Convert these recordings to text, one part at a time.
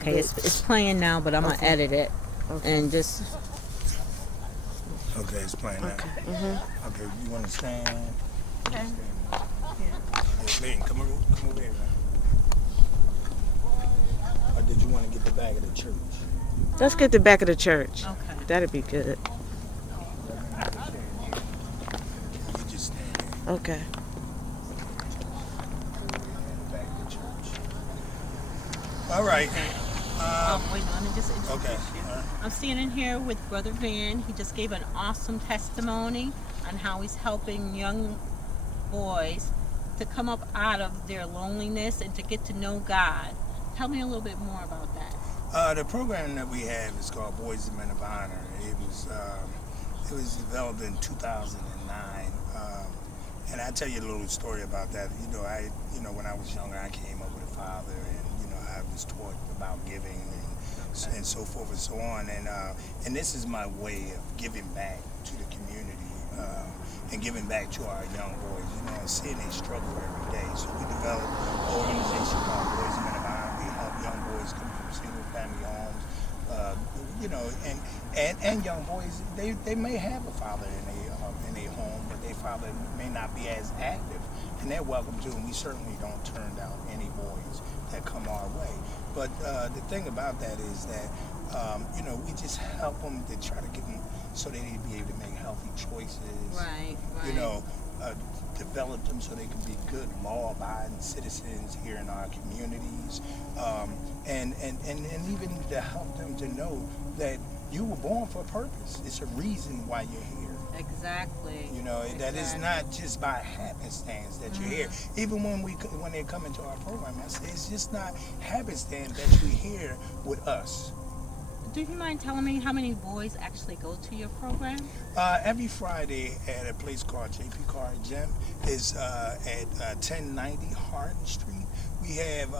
Okay, it's playing now, but I'm gonna edit it and just. Okay, it's playing now. Okay, you want to stand? Okay. Layton, come over here, man. Or did you want to get the back of the church? Let's get the back of the church. Okay. That'd be good. You just stand there. Okay. The back of the church. All right. Wait, let me just introduce Okay. you. I'm standing here with Brother Van. He just gave an awesome testimony on how he's helping young boys to come up out of their loneliness and to get to know God. Tell me a little bit more about that. The program that we have is called Boys and Men of Honor. It was developed in 2009. And I tell you a little story about that. When I was younger, I came up with a father, and I was taught about giving and so forth and so on. And this is my way of giving back to the community and giving back to our young boys. And seeing they struggle every day. So we developed an organization called Boys and Men of Honor. We help young boys come from single family homes. And young boys, they may have a father in a home, but their father may not be as active, and they're welcome to. And we certainly don't turn down any boys that come our way. But the thing about that is that we just help them to try to get them so they can be able to make healthy choices. Right. Develop them so they can be good law-abiding citizens here in our communities, and even to help them to know that you were born for a purpose. It's a reason why you're here. Exactly. That is not just by happenstance that you're here. Even when they come into our program, I say it's just not happenstance that you're here with us. Do you mind telling me how many boys actually go to your program? Every Friday at a place called JP Car Gym is at 1090 Hardin Street. We have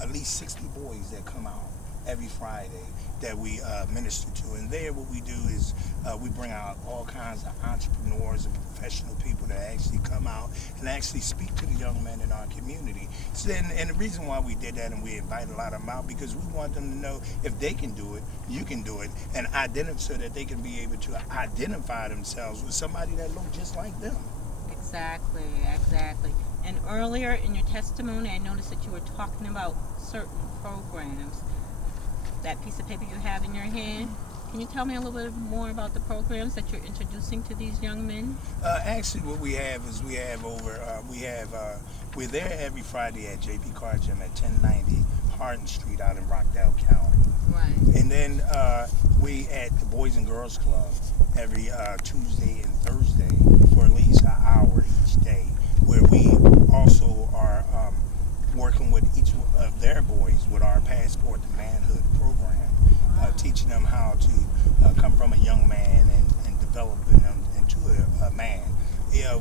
at least 60 boys that come out every Friday that we minister to. And there what we do is we bring out all kinds of entrepreneurs and professional people that actually come out and actually speak to the young men in our community. And the reason why we did that, and we invite a lot of them out, because we want them to know if they can do it, you can do it, and identify so that they can be able to identify themselves with somebody that looks just like them. Exactly. And earlier in your testimony, I noticed that you were talking about certain programs. That piece of paper you have in your hand. Can you tell me a little bit more about the programs that you're introducing to these young men? Actually, what we have is we're there every Friday at JP Car Gym at 1090 Hardin Street out in Rockdale County. Right. And then we at the Boys and Girls Club every Tuesday and Thursday for at least an hour each day, where we also are working with each of their boys with our Passport to Manhood program, teaching them how to come from a young man and developing them into a man.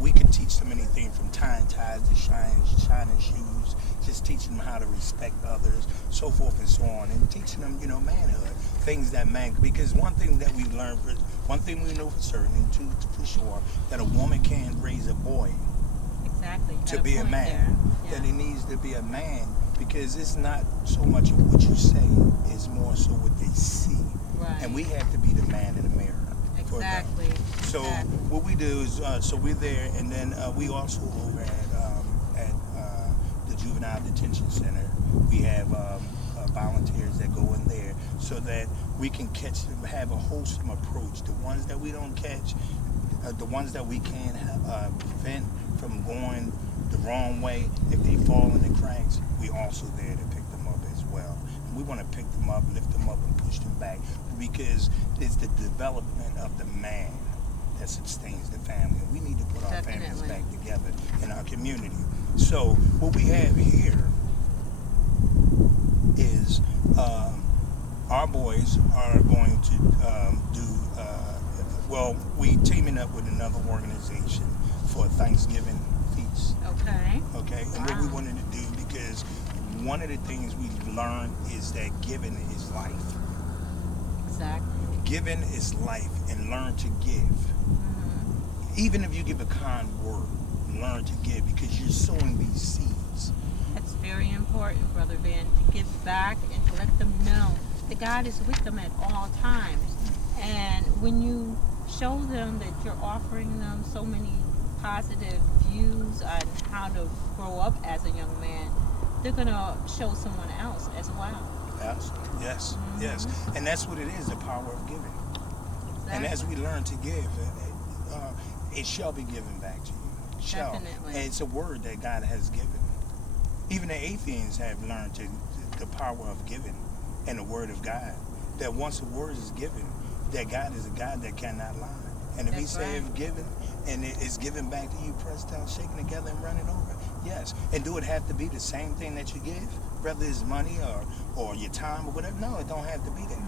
We can teach them anything from tying ties to shining shoes, just teaching them how to respect others, so forth and so on, and teaching them, manhood, things that man, because one thing that we learned, one thing we know for certain, and two for sure, that a woman can raise a boy. Exactly. To be a man, yeah. That he needs to be a man, because it's not so much of what you say, it's more so what they see. Right. And we have to be the man in the mirror. Exactly. For them. So what we do is, so we're there, and then we also over at the Juvenile Detention Center, we have volunteers that go in there so that we can catch them, have a wholesome approach. The ones that we don't catch, the ones that we can prevent from going the wrong way, if they fall in the cracks, we also there to pick them up as well. And we want to pick them up, lift them up, and push them back, because it's the development of the man that sustains the family. And we need to put our families back together in our community. So what we have here is our boys are going to we teaming up with another organization for Thanksgiving feast. Okay. And what we wanted to do, because one of the things we learned is that giving is life. Exactly. Giving is life, and learn to give. Even if you give a kind word, learn to give, because you're sowing these seeds. That's very important, Brother Van, to give back and to let them know that God is with them at all times. And when you show them that you're offering them so many positive views on how to grow up as a young man, they're going to show someone else as well. Absolutely. Yes, yes. And that's what it is, the power of giving. Exactly. And as we learn to give, it shall be given back to you. Shall. Definitely. And it's a word that God has given. Even the atheists have learned the power of giving and the word of God. That once a word is given, that God is a God that cannot lie. And if he say if given, and it is given back to you, pressed down, shaken together, and running over. Yes. And do it have to be the same thing that you give? Whether it's money or your time or whatever? No, it don't have to be that.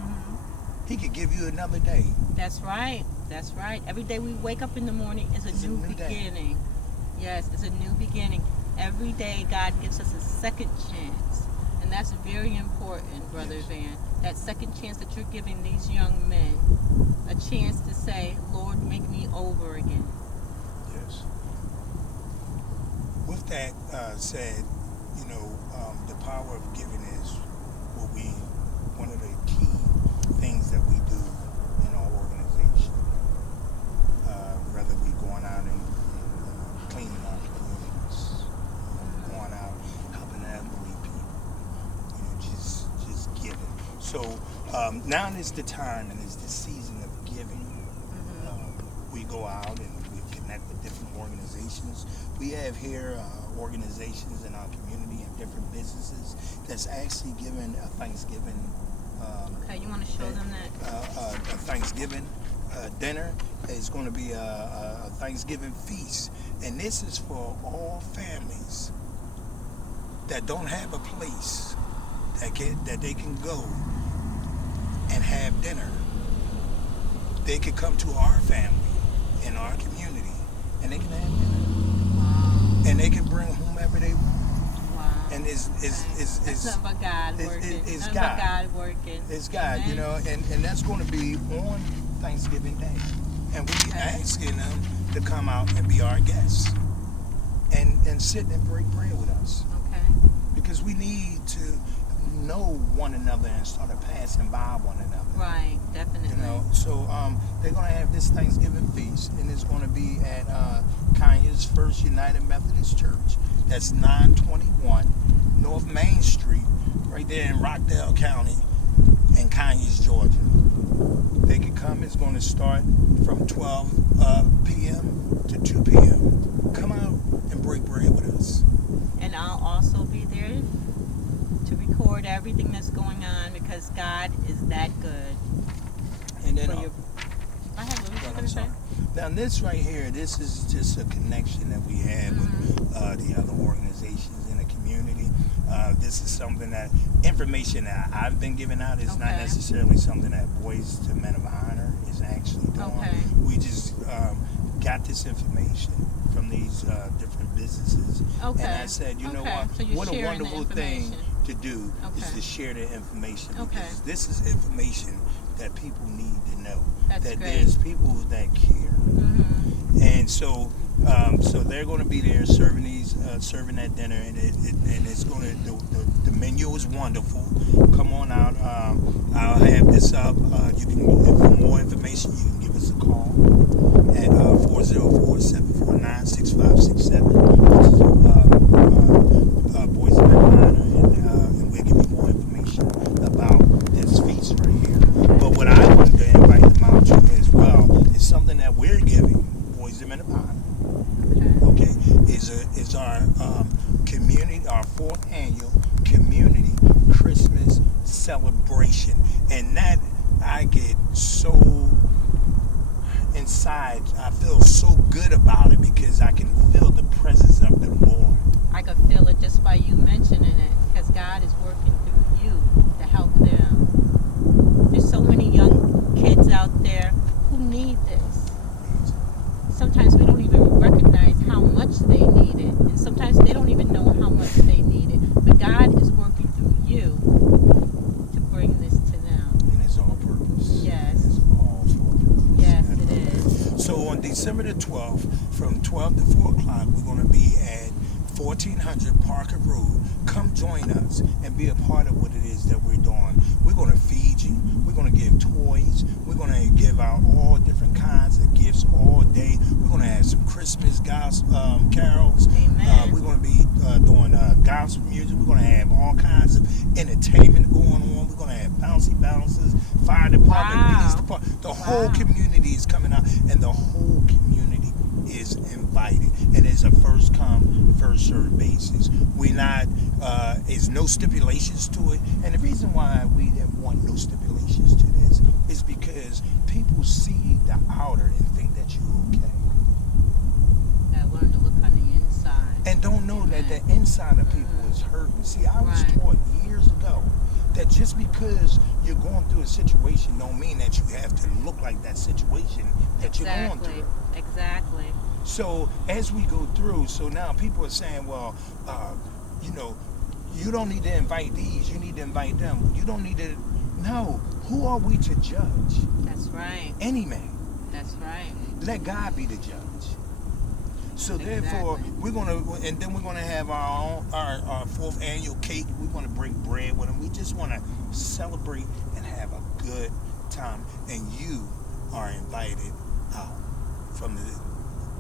He could give you another day. That's right. That's right. Every day we wake up in the morning is a new beginning. Yes, it's a new beginning. Every day God gives us a second chance. And that's very important, Brother Van. That second chance that you're giving these young men. A chance to say, Lord, make me over again. Yes. With that said, the power of giving is one of the key things that we do in our organization. Whether we going out and cleaning our communities, going out helping elderly people, just giving. So now is the time and it's the season of giving. We go out and we connect with different organizations. We have here organizations in our community and different businesses that's actually giving a Thanksgiving. Okay, you want to show them that? A Thanksgiving dinner. It's going to be a Thanksgiving feast. And this is for all families that don't have a place that they can go and have dinner. They could come to our family in our community and they can have dinner. Wow. And they can bring whomever they want. Wow. And it's nothing but God working. It's nothing God. but God working. It's God, Amen. and that's going to be on Thanksgiving Day. And we asking them to come out and be our guests and sit and break bread with us. Okay. Because we need to know one another and start passing by one another. Right, definitely. So they're going to have this Thanksgiving feast, and it's going to be at Kanye's First United Methodist Church. That's 921 North Main Street, right there in Rockdale County in Kanye's, Georgia. They can come. It's going to start from 12 p.m. to 2 p.m. Come out and break bread with us. And I'll also be there to record everything that's going on because God is that good. And then, Go ahead, what were you going to say? Now this right here, this is just a connection that we have with the other organizations in the community. This is something that information that I've been giving out is not necessarily something that Boys to Men of Honor is actually doing. We just got this information from these different businesses. And I said, you know what? So what a wonderful thing to do is to share the information because this is information that people need to know. That's that great. There's people that care. And so they're going to be there serving that dinner, and it's going to the menu is wonderful. Come on out. I'll have this up. You can, for more information, you can give us a call at 404-749-6567, which is Boys and Men Honor, and we'll give you more information about this feast right here. But what I wanted to invite them out to as well is something that we're giving Boys and Men of Honor. Okay, is our community, our 4th annual community Christmas celebration, and that I get so inside. I feel so good about it because I can feel the presence of the Lord. I could feel it just by you mentioning it because God is working through you to help them. There's so many young kids out there who need this. Sometimes we don't even recognize how much they need it, and sometimes they don't even know how much they need it. But God is working through you to bring this to them. And it's all purpose. Yes. It's all for purpose. Yes, it is. So on December the 12th, from 12 to 4 o'clock, we're going to be at 1400 Parker Road. Come join us and be a part of what it is that we're doing. We're going to feed you. We're going to give toys. We're going to give out all different kinds of gifts all day. We're going to have some Christmas gospel carols. Amen. We're going to be doing gospel music. We're going to have all kinds of entertainment going on. We're going to have bouncy bounces, fire department, Wow. police department. The whole community is coming out, and the whole community is invited, and it's a first come, first served basis. We're not, there's no stipulations to it, and the reason why we didn't want no stipulations to this is because people see the outer and think that you're okay, Gotta learn to look on the inside. and don't know that the inside of people is hurting. See, I was Right. taught years ago that just because you're going through a situation don't mean that you have to look like that situation that you're going through. Exactly. So as we go through, so now people are saying, well, you don't need to invite these, you need to invite them. You don't need to. No, who are we to judge? That's right. Any man. That's right. Let God be the judge. So Exactly. therefore, we're gonna have our fourth annual cake. We're gonna break bread with them. We just want to celebrate and have a good time. And you are invited out. From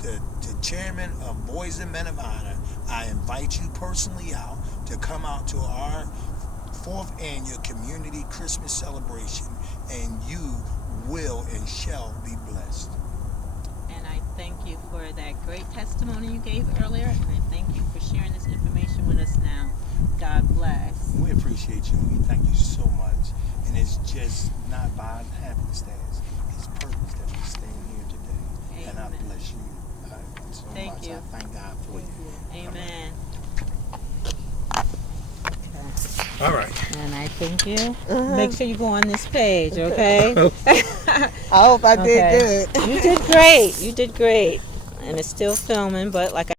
the chairman of Boys and Men of Honor, I invite you personally out to come out to our fourth annual community Christmas celebration, and you will and shall be blessed. And I thank you for that great testimony you gave earlier, and I thank you for sharing this information with us now. God bless. We appreciate you, and we thank you so much. And it's just not by happenstance, it's purpose that we stand here today. And I Amen. bless you so Thank much. you. I thank God for you. Amen. All right. And I thank you. Make sure you go on this page, okay? I hope I did good. You did great. You did great. And it's still filming, but like I